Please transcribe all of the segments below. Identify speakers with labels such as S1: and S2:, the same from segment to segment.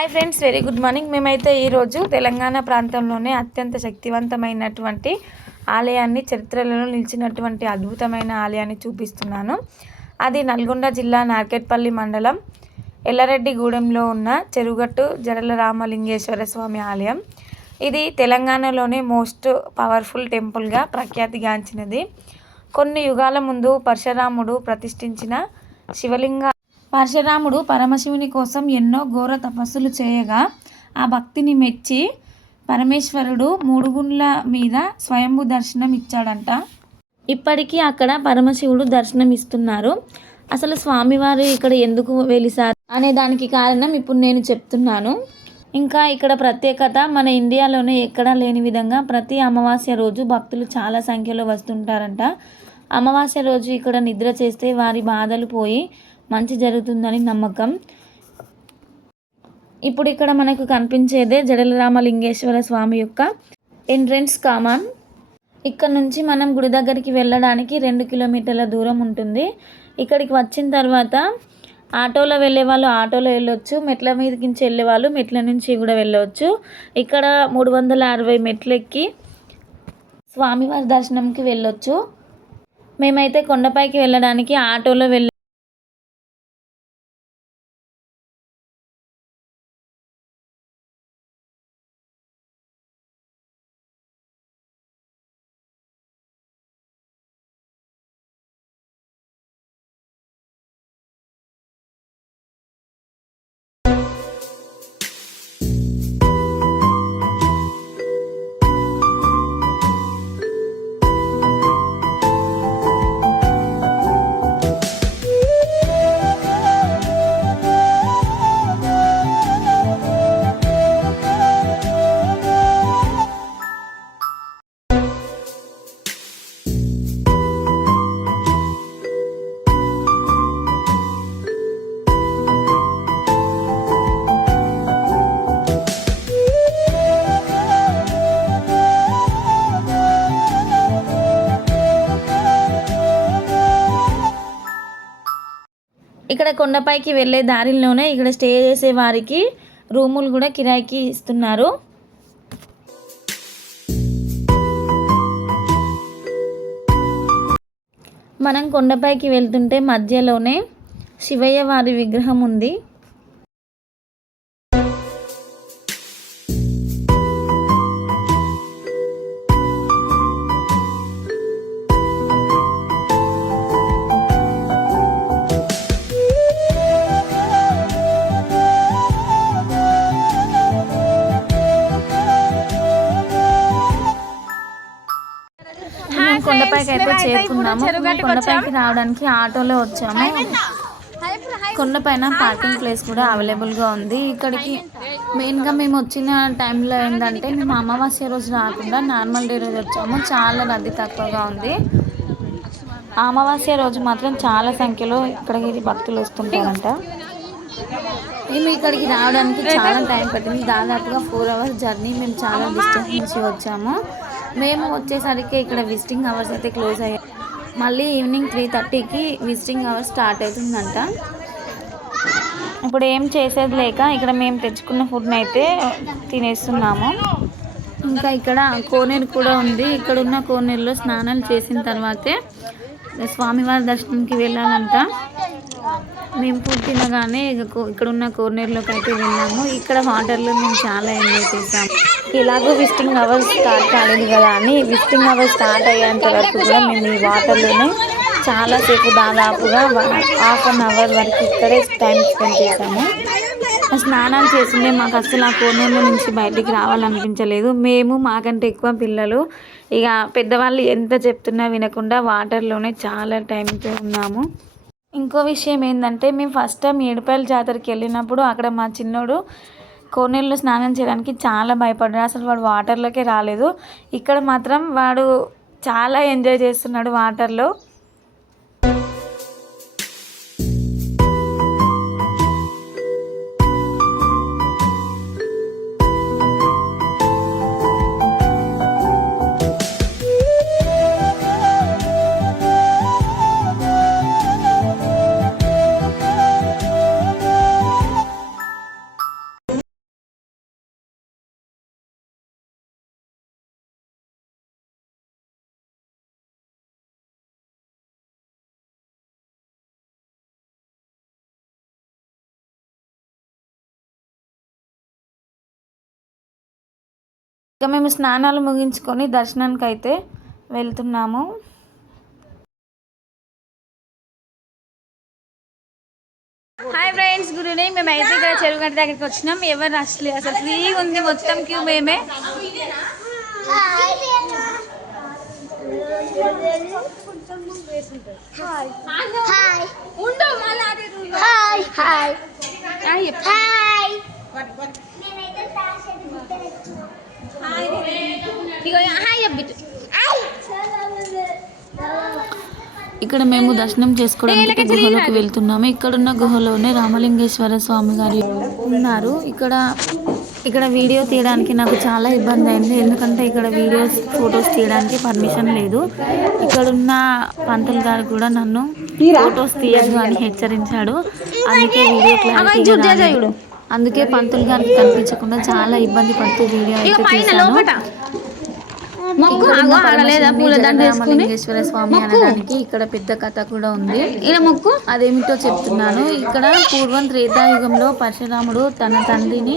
S1: Hi friends very good morning మేమైతే ఈరోజు తెలంగాణ ప్రాంతంలోనే అత్యంత శక్తివంతమైనటువంటి ఆలయాన్ని చరిత్రలో నిలిచినటువంటి అద్భుతమైన ఆలయాన్ని చూపిస్తున్నాను. అది నల్గొండ జిల్లా నార్కెట్పల్లి మండలం ఎల్లారెడ్డిగూడెంలో ఉన్న చెరుగట్టు జడల రామలింగేశ్వర స్వామి ఆలయం. ఇది తెలంగాణలోనే మోస్ట్ పవర్ఫుల్ టెంపుల్గా ప్రఖ్యాతిగాంచినది. కొన్ని యుగాల ముందు పరశురాముడు ప్రతిష్ఠించిన శివలింగ పరశురాముడు పరమశివుని కోసం ఎన్నో ఘోర తపస్సులు చేయగా ఆ భక్తిని మెచ్చి పరమేశ్వరుడు మూడుగుండ్ల మీద స్వయంభు దర్శనం ఇచ్చాడంట ఇప్పటికీ అక్కడ పరమశివుడు దర్శనం ఇస్తున్నారు అసలు స్వామివారు ఇక్కడ ఎందుకు వెలిసారు అనే దానికి కారణం ఇప్పుడు నేను చెప్తున్నాను. ఇంకా ఇక్కడ ప్రత్యేకత మన ఇండియాలోనే ఎక్కడా లేని విధంగా ప్రతి అమావాస్య రోజు భక్తులు చాలా సంఖ్యలో వస్తుంటారంట. అమావాస్య రోజు ఇక్కడ నిద్ర చేస్తే వారి బాధలు పోయి మంచి జరుగుతుందని నమ్మకం. ఇప్పుడు ఇక్కడ మనకు కనిపించేదే జడల రామలింగేశ్వర స్వామి యొక్క ఎంట్రెన్స్ కామాన్. ఇక్కడ నుంచి మనం గుడి దగ్గరికి వెళ్ళడానికి రెండు కిలోమీటర్ల దూరం ఉంటుంది. ఇక్కడికి వచ్చిన తర్వాత ఆటోలో వెళ్ళే వాళ్ళు ఆటోలో వెళ్ళొచ్చు మెట్ల మీదకి నుంచి వెళ్ళే వాళ్ళు మెట్ల నుంచి కూడా వెళ్ళవచ్చు ఇక్కడ మూడు వందల అరవై మెట్లు ఎక్కి స్వామివారి దర్శనంకి వెళ్ళొచ్చు. మేమైతే కొండపైకి వెళ్ళడానికి ఆటోలో వెళ్ళ ఇక్కడ కొండపైకి వెళ్ళే దారిలోనే ఇక్కడ స్టే చేసే వారికి రూములు కూడా కిరాయికి ఇస్తున్నారు. మనం కొండపైకి వెళ్తుంటే మధ్యలోనే శివయ్య వారి విగ్రహం ఉంది. కొండపైకి అయితే చేరుకున్నాము. కొండపైకి రావడానికి ఆటోలో వచ్చాము. కొండపైన పార్కింగ్ ప్లేస్ కూడా అవైలబుల్గా ఉంది. ఇక్కడికి మెయిన్గా మేము వచ్చిన టైంలో ఏంటంటే మేము అమావాస్య రోజు రాకుండా నార్మల్ డే రోజు వచ్చాము. చాలా రద్దీ తక్కువగా ఉంది. అమావాస్య రోజు మాత్రం చాలా సంఖ్యలో ఇక్కడికి భక్తులు వస్తుంటారంట. మేము ఇక్కడికి రావడానికి చాలా టైం పట్టింది. దాదాపుగా ఫోర్ అవర్స్ జర్నీ మేము చాలా డిస్టెన్స్ నుంచి వచ్చాము. మేము వచ్చేసరికి ఇక్కడ విజిటింగ్ అవర్స్ అయితే క్లోజ్ అయ్యాయి. మళ్ళీ ఈవినింగ్ త్రీ థర్టీకి విజిటింగ్ అవర్స్ స్టార్ట్ అవుతుందంట. ఇప్పుడు ఏం చేసేది లేక ఇక్కడ మేము తెచ్చుకున్న ఫుడ్ని అయితే తినేస్తున్నాము. ఇంకా ఇక్కడ కోనేరు కూడా ఉంది. ఇక్కడ ఉన్న కోనేరులో స్నానాలు చేసిన తర్వాతే స్వామివారి దర్శనంకి వెళ్ళాలంట. మేము ఫుడ్ తినగానే ఇక కో- ఇక్కడ ఉన్న కోనేరులోకి అయితే వెళ్ళాము. ఇక్కడ వాటర్లో మేము చాలా ఎంజాయ్ చేసాము ఇలాగో విజిటింగ్ అవర్స్ స్టార్ట్ కాలేదు కదా అని. విజిటింగ్ అవర్స్ స్టార్ట్ అయ్యేంత వరకు కూడా మేము ఈ వాటర్లోనే చాలాసేపు దాదాపుగా హాఫ్ అన్ అవర్ వరకు ఇక్కడే టైం స్పెండ్ చేసాము. స్నానాలు చేస్తుండే మాకు అసలు ఆ కోనేరులో నుంచి బయటికి రావాలనిపించలేదు. మేము మాకంటే ఎక్కువ పిల్లలు. ఇక పెద్దవాళ్ళు ఎంత చెప్తున్నా వినకుండా వాటర్లోనే చాలా టైంతో ఉన్నాము. ఇంకో విషయం ఏంటంటే మేము ఫస్ట్ టైం ఏడుపాయల జాతరకి వెళ్ళినప్పుడు అక్కడ మా చిన్నోడు కోనేరులో స్నానం చేయడానికి చాలా భయపడ్డాడు. అసలు వాడు వాటర్లోకే రాలేదు. ఇక్కడ మాత్రం వాడు చాలా ఎంజాయ్ చేస్తున్నాడు వాటర్లో ఇక మేము స్నానాలు ముగించుకొని దర్శనానికి అయితే వెళ్తున్నాము హాయ్ ఫ్రెండ్స్ మేము అయితే ఇక్కడ చెరువు గంట దగ్గరికి వచ్చినాం. ఎవరు అసలు అసలు ఫ్రీగా ఉంది మొత్తం క్యూ మేమే.
S2: హాయ్ హాయ్ హాయ్ హాయ్
S1: ఇక్కడ మేము దర్శనం చేసుకోవడానికి గుహలోకి వెళ్తున్నాము. ఇక్కడున్న గుహలోనే రామలింగేశ్వర స్వామి గారు ఉన్నారు. ఇక్కడ ఇక్కడ వీడియో తీయడానికి నాకు చాలా ఇబ్బంది అయింది. ఎందుకంటే ఇక్కడ వీడియోస్ ఫొటోస్ తీయడానికి పర్మిషన్ లేదు. ఇక్కడున్న పంతులు గారు కూడా నన్ను ఫొటోస్ తీయద్దు అని హెచ్చరించాడు. అందుకే వీడియో క్లారిటీ. అందుకే పంతులు గారికి కనిపించకుండా చాలా ఇబ్బంది పడుతూ వీడియో అయితే తీశాను. స్వామి అనడానికి ఇక్కడ పెద్ద కథ కూడా ఉంది. మొక్కు అదేమిటో చెప్తున్నాను. ఇక్కడ పూర్వం త్రేతాయుగంలో పరశురాముడు తన తండ్రిని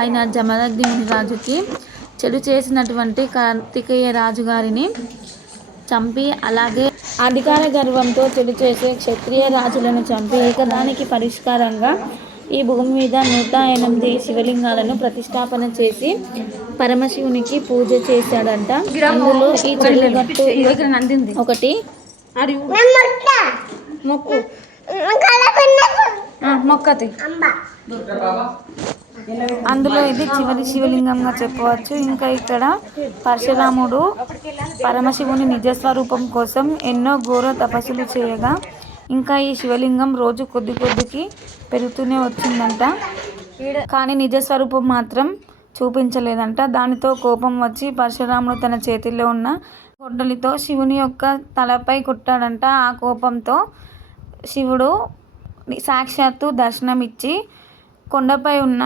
S1: ఆయన జమదగ్ని రాజుకి చెడు చేసినటువంటి కార్తికేయ రాజు గారిని చంపి అలాగే అధికార గర్వంతో చెడు చేసే క్షత్రియ రాజులను చంపి ఏకదానికి పరిష్కారంగా ఈ భూమి మీద నూట ఎనిమిది శివలింగాలను ప్రతిష్టాపన చేసి పరమశివునికి పూజ చేశాడంట. అందులో ఈ చెల్లగట్టు ఒకటి. మొక్కు. మొక్కతి అందులో ఇది చివరి శివలింగంగా చెప్పవచ్చు. ఇంకా ఇక్కడ పరశురాముడు పరమశివుని నిజస్వరూపం కోసం ఎన్నో ఘోర తపస్సులు చేయగా ఇంకా ఈ శివలింగం రోజు కొద్ది కొద్దికి పెరుగుతూనే వచ్చిందంట. కానీ నిజస్వరూపం మాత్రం చూపించలేదంట. దానితో కోపం వచ్చి పరశురాముడు తన చేతిలో ఉన్న గొడ్డలితో శివుని యొక్క తలపై కొట్టాడంట. ఆ కోపంతో శివుడు సాక్షాత్తు దర్శనమిచ్చి కొండపై ఉన్న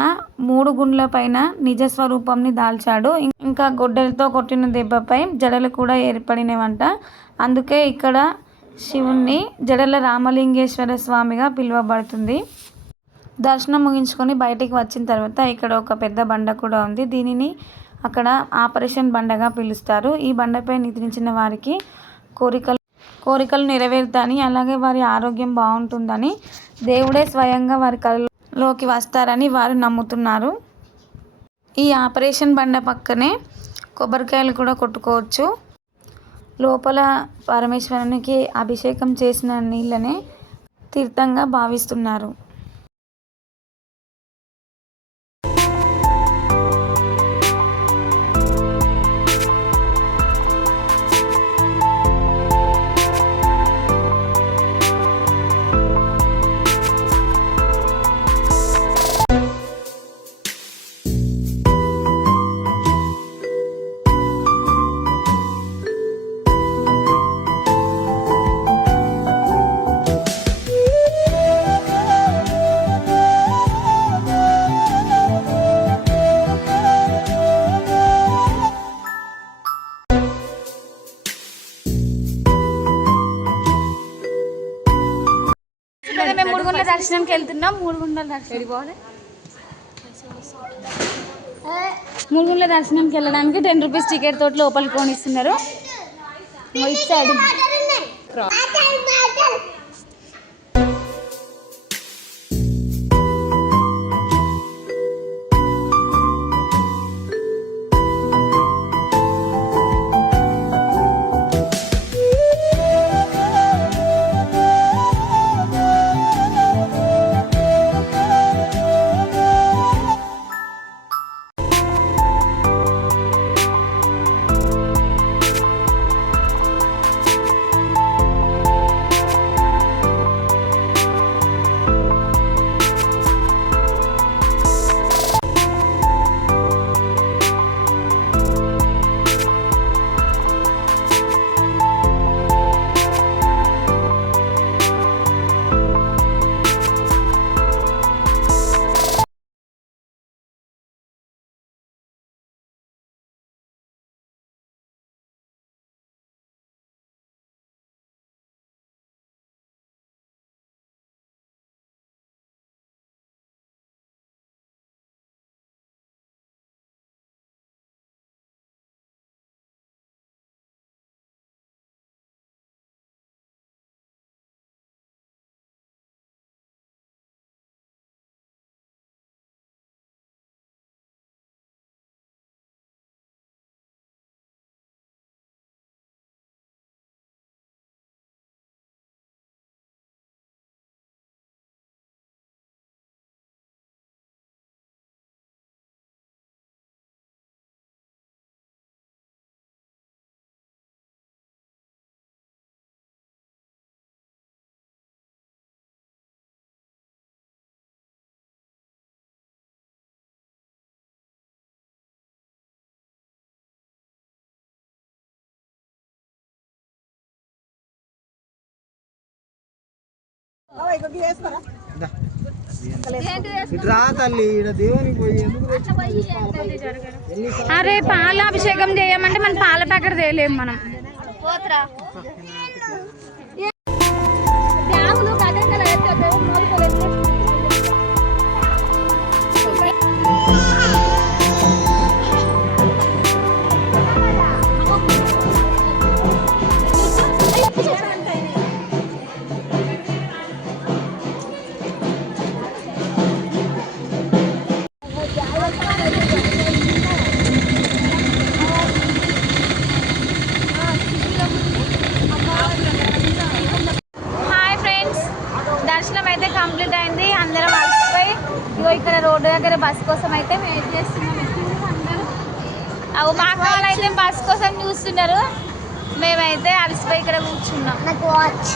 S1: మూడు గుండ్ల పైన నిజ స్వరూపంని దాల్చాడు. ఇంకా గొడ్డలతో కొట్టిన దెబ్బపై జడలు కూడా ఏర్పడినవంట. అందుకే ఇక్కడ శివుణ్ణి జడల రామలింగేశ్వర స్వామిగా పిలువబడుతుంది. దర్శనం ముగించుకొని బయటికి వచ్చిన తర్వాత ఇక్కడ ఒక పెద్ద బండ కూడా ఉంది. దీనిని అక్కడ ఆపరేషన్ బండగా పిలుస్తారు. ఈ బండపై నిద్రించిన వారికి కోరికలు కోరికలు నెరవేరుతాయని అలాగే వారి ఆరోగ్యం బాగుంటుందని దేవుడే స్వయంగా వారి కళలోకి వస్తారని వారు నమ్ముతున్నారు. ఈ ఆపరేషన్ బండ పక్కనే కొబ్బరికాయలు కూడా కొట్టుకోవచ్చు. లోపల పరమేశ్వరునికి అభిషేకం చేసిన నీళ్ళనే తీర్థంగా భావిస్తున్నారు. వెళ్తున్నాం మూడు గుండెల దర్శనం. మూడు గుండెల దర్శనంకి వెళ్ళడానికి టెన్ రూపీస్ టికెట్ తోటి లోపలికి కొనిస్తున్నారు ఇటు సైడ్
S3: అరే పాల అభిషేకం చేయమంటే మన పాల ప్యాకెట్ చేయలేము మనం. చూస్తున్నారు. మేమైతే అలసిపోయి ఇక్కడ కూర్చున్నాం.
S2: నాకు వాచ్